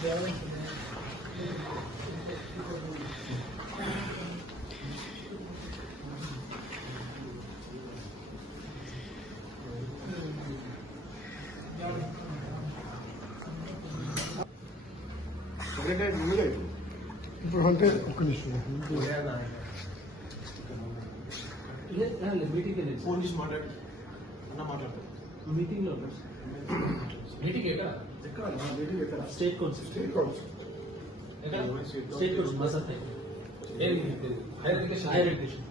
ఇప్పుడు అంటే ఒక్క నిమిషం మీటింగ్ ఫోన్ చేసి మాట్లాడు అన్న మాట్లాడతారు మీటింగ్ లో మీటింగ్ ఎక్కడ మీటింగ్ ఎక్కడ state council state council state council మసాత్ higher education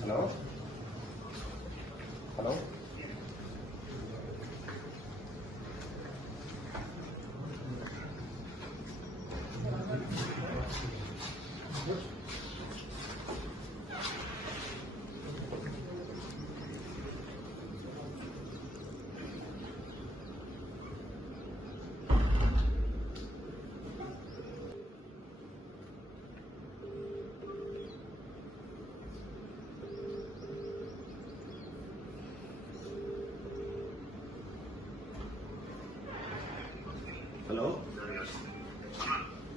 hello hello hello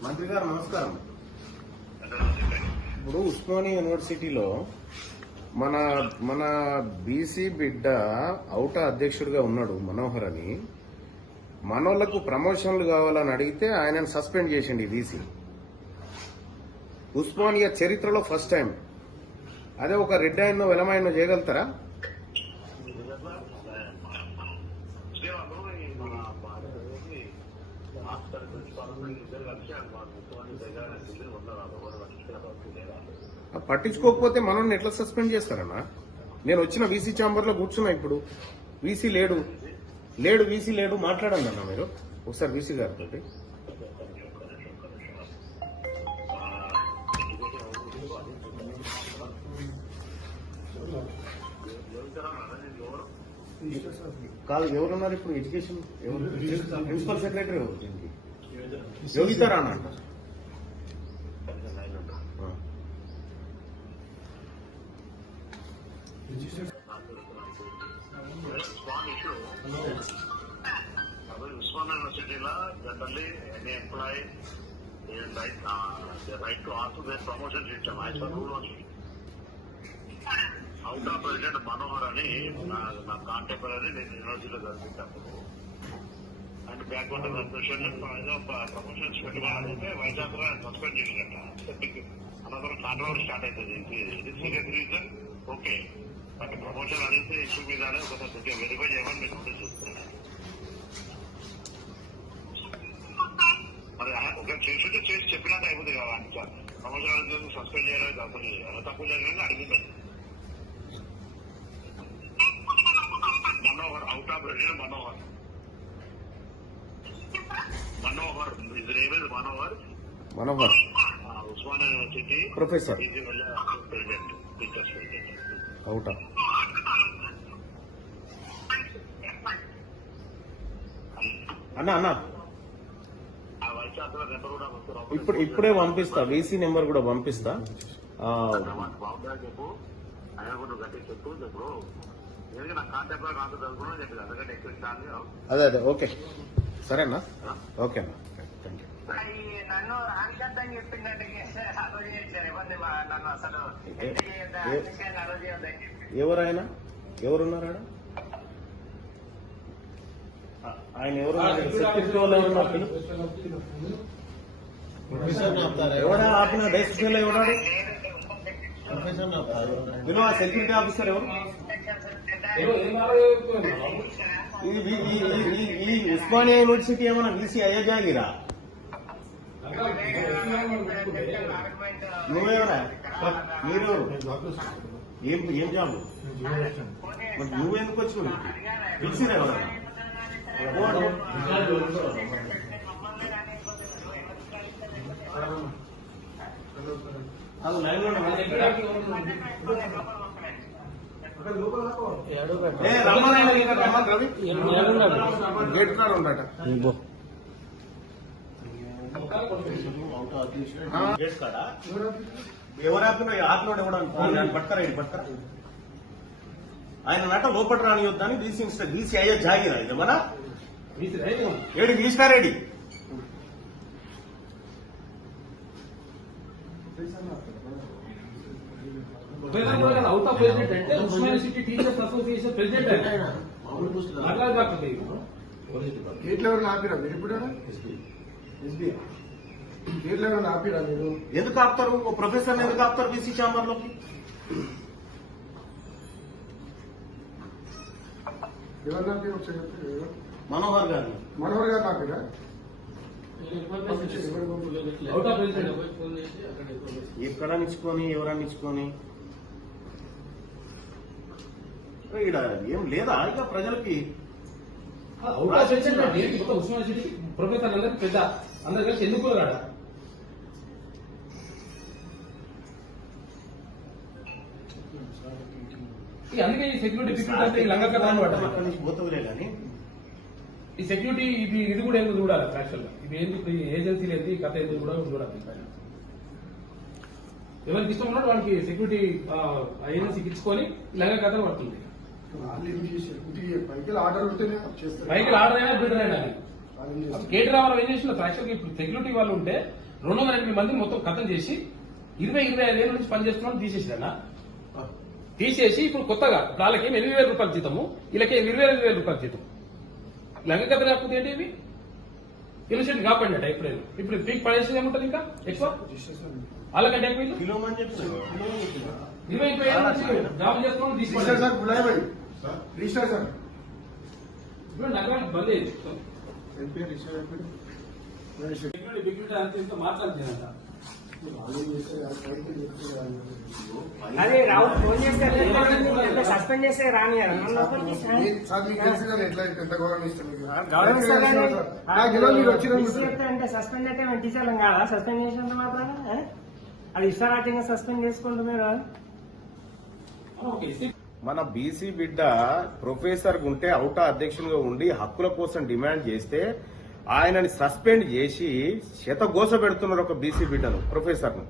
మంత్రి గారు నమస్కారం. ఇప్పుడు ఉస్మానియా యూనివర్సిటీలో మన మన బీసీ బిడ్డ ఔటా అధ్యక్షుడిగా ఉన్నాడు మనోహర్ అని. మనోళ్లకు ప్రమోషన్లు కావాలని అడిగితే ఆయనను సస్పెండ్ చేసిండి బీసీ. ఉస్మానియా చరిత్రలో ఫస్ట్ టైం. అదే ఒక రెడ్ ఆయన్నో వెలమాయన్నో చేయగలుగుతారా? పట్టించుకోకపోతే మనల్ని ఎట్లా సస్పెండ్ చేస్తారన్నా? నేను వచ్చిన వీసీ ఛాంబర్ లో కూర్చున్నా. ఇప్పుడు వీసీ లేడు వీసీ లేడు మాట్లాడండి అన్న మీరు ఒకసారి వీసీ గారితో. కాదు, ఎవరున్నారు ఇప్పుడు ఎడ్యుకేషన్? ప్రిన్సిపల్ సెక్రటరీ ఎవరు దీనికి? యోగితారానా? Usman University la generally any employee is right to ask their promotion system. I saw rule only. Out of President Manohar ani na contemporary university lo jarugutappudu and backward conversion promotions pettuvalante Vaisakra suspend chesinatta another controversy start aitadi. This serious reason okay, but promotion adite issue meedane konచెం verify cheyamani meeku notice istunnanu. మరి ఒక చేసి చెప్పినట్టు అయిపోతుంది కదా అంట. Promotion suspend చేయడం తప్పు జరిగిందని అడిగింది Manohar. Out of president Manohar is రేవెల్ Manohar Osmania university professor president teachers president అవుటా. అన్నా ఇప్పుడే పంపిస్తా, వీసీ నెంబర్ కూడా పంపిస్తా. అదే ఓకే సరేనా? ఓకే అన్న, థ్యాంక్ యూ. నన్ను రానికద్దని చెప్పిందంటే నన్ను అసలు ఎవరైనా ఎవరున్నారా? ఆయన ఎవరున్నారు? సెక్యూరిటీ వాళ్ళు ఎవరున్నారు? ఎవడా ఆపిన డెస్క్ లో ఎవడాడు? విను, ఆ సెక్యూరిటీ ఆఫీసర్ ఎవరు? ఈ ఉస్మానియా యూనివర్సిటీ ఏమన్నా వీసీ అయ్యజాగిరా? నువ్వేమరా? మీరు ఏం జాబ్? నువ్వెందుకు వచ్చి పిలిచిరా ఎవరన్నా? అది లైన్ లో గేట్ కాడ ఉండట. గేట్ కాడ ఎవరు ఆపినోడు ఎవడు పట్టుకరా ఇది పట్టుకరా ఆయన నట లోపల రానియొద్దని డీసీ అయ్యే జాగిరా ఇది మన ఏడు తీసినారేడి అవుట్ ఆఫ్ ప్రెసిడెంట్ అంటే Osmania city teachers association president ఆయన అట్లా కాకపోతే గేట్లు ఎవరైనా ఆపిరా మీరు ఇప్పుడు ఎస్బీఐ గేట్లు ఎవరైనా ఆపిరా మీరు ఎందుకు ఆపుతారు ఓ ప్రొఫెసర్ ఎందుకు ఆపుతారు బీసీ ఛాంబర్ లోకి ఎవరిని ఆపిరా ఒకసారి చెప్తారు ఎవరు? మనోహర్ గారిని మనోహర్ గారు ఆపిరా అవుట్ ఆఫ్ ప్రెసిడెంట్ ఎక్కడ నిచ్చుకొని ఎవరని నిచ్చుకొని ఈడ ఏం లేదా ఇక ప్రజలకి అవుట్ ఆఫ్ ప్రెసిడెంట్ అంటే మొత్తం ఉస్మానియా సిటీ ప్రొఫెసర్ అందరికి పెద్ద అందరు కలిసి ఎందుకు రాడా అందుకే ఈ సెక్యూరిటీ ఫిట్మెంట్ అంటే ఈ లంగకథను పడ్డా అక్కడి నుంచి పోతుందిలే కానీ ఈ సెక్యూరిటీ ఇది కూడా ఎందుకు చూడాలి యాక్చువల్ గా ఇది ఎందుకు ఈ ఏజెన్సీలు ఏంటి ఈ కథ ఎందుకు కూడా చూడాలి ఎవరికి ఇష్టం ఉన్నాడు వాళ్ళకి సెక్యూరిటీ ఏజెన్సీకి ఇచ్చుకొని లంగ కథలు పడుతుంది వాళ్ళు ఏం చేశారు పైకి ఆర్డర్ ఉంటేనే చేస్తారు బైక్ ఆర్డర్ అయినా బిల్డర్ అయినా అది. వాళ్ళు ఏం చేస్తారు? కేటీ రామారావు ఏం చేసిన యాక్చువల్గా ఇప్పుడు సెక్యూరిటీ వాళ్ళు ఉంటే 208 మంది మొత్తం కథం చేసి 20-25 ఏళ్ళ నుంచి పనిచేస్తున్నాం తీసేసిన తీసేసి ఇప్పుడు కొత్తగా వాళ్ళకి 8,000 రూపాయలు జీతము వీళ్ళకి 20,000 రూపాయలు జీతం లంగ కథ కాకపోతే ఏంటి ఇవి యూనివర్సిటీ కాపాడినట్ట ఎప్పుడైనా ఇప్పుడు పీక్ పడేసి ఏముంటది ఇంకా ఎక్కువ వాళ్ళకంటే ఎక్కువ వీళ్ళు కిలోమని చెప్పిన 20-25 ఏళ్ళ నుంచి జాబ్ చేస్తున్నాం రిజిస్టర్ తీసుకోవాలి సార్ బులాయ్ భాई రిజిస్టర్ సార్ ఇప్పుడు నగరాలు బంద్ అయ్యింది ఎంపీ రిజిస్టర్ అయిపోయింది సెక్యూరిటీ అంత ఇంత మాట్లాడుతుందంట వాళ్ళు ఏం చేస్తారు వాళ్ళు పైకి చెప్తారు అదే రావు ఫోన్ చేస్తే సస్పెండ్ చేస్తే రాని సార్ మీకు తెలుసు కదా ఎట్లా ఎంత గౌరవం ఇస్తారు మీకు. గౌరవిస్తారని నాకు తెలియదు మీరు వచ్చిన అంటే సస్పెండ్ అయితే మేము టీచర్లం కాదా సస్పెండ్ చేసినంత మాత్రం అది ఇష్టారాజ్యంగా సస్పెండ్ చేసుకుంటూ మీరు మన బీసీ బిడ్డ ప్రొఫెసర్ ఉంటే అవుటా అధ్యక్షునిగా ఉండి హక్కుల కోసం డిమాండ్ చేస్తే ఆయనని సస్పెండ్ చేసి శతగోస పెడుతున్నారు ఒక బీసీ బిడ్డను ప్రొఫెసర్ ను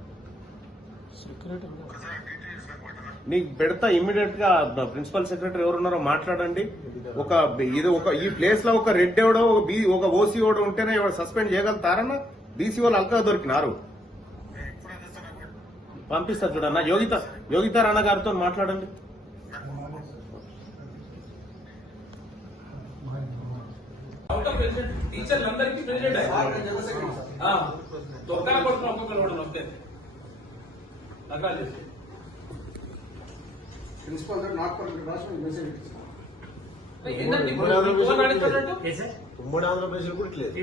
నీకు పెడతా ఇమ్మీడియట్ గా ప్రిన్సిపల్ సెక్రటరీ ఎవరున్నారో మాట్లాడండి ఈ ప్లేస్ లో ఒక రెడ్ ఎవడో ఒక ఓసీ ఎవడో ఉంటేనే ఎవరు సస్పెండ్ చేయగలుగుతారన్న బీసీ వాళ్ళు అల్కా దొరికినారు పంపిస్తారు చూడన్న యోగిత రాణా గారితో మాట్లాడండి అవుట్ ఆఫ్ ప్రెసిడెంట్ టీచర్లందరికీ ప్రెసిడెంట్ తొక్కన కొడుతున్న ఒక్కొక్కరు కూడా వస్తే నగరాలు చేస్తే ప్రిన్సిపల్ గారు నాకు రాసిన మెసేజ్ ఇస్తాను ఏంటంటే ఇప్పుడు ఫోన్ నడుస్తున్నట్టు ఉమ్మడి ఆంధ్రప్రదేశ్ కూడా ఇట్లేదు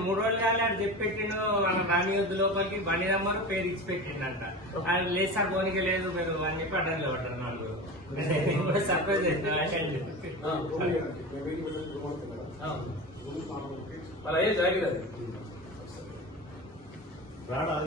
మూడు రోజులు కాలే అని చెప్పెట్టిండు వాళ్ళ రానియొద్దు లోపలికి బండి నెంబర్ పేరు ఇచ్చి పెట్టిండంట అది లేదు సార్ పోనీకి లేదు మీరు అని చెప్పి అడ్డంలో పడ్డారు నలుగురు సర్ప్రైజ్ అలా ఏ జాగిరది రాడా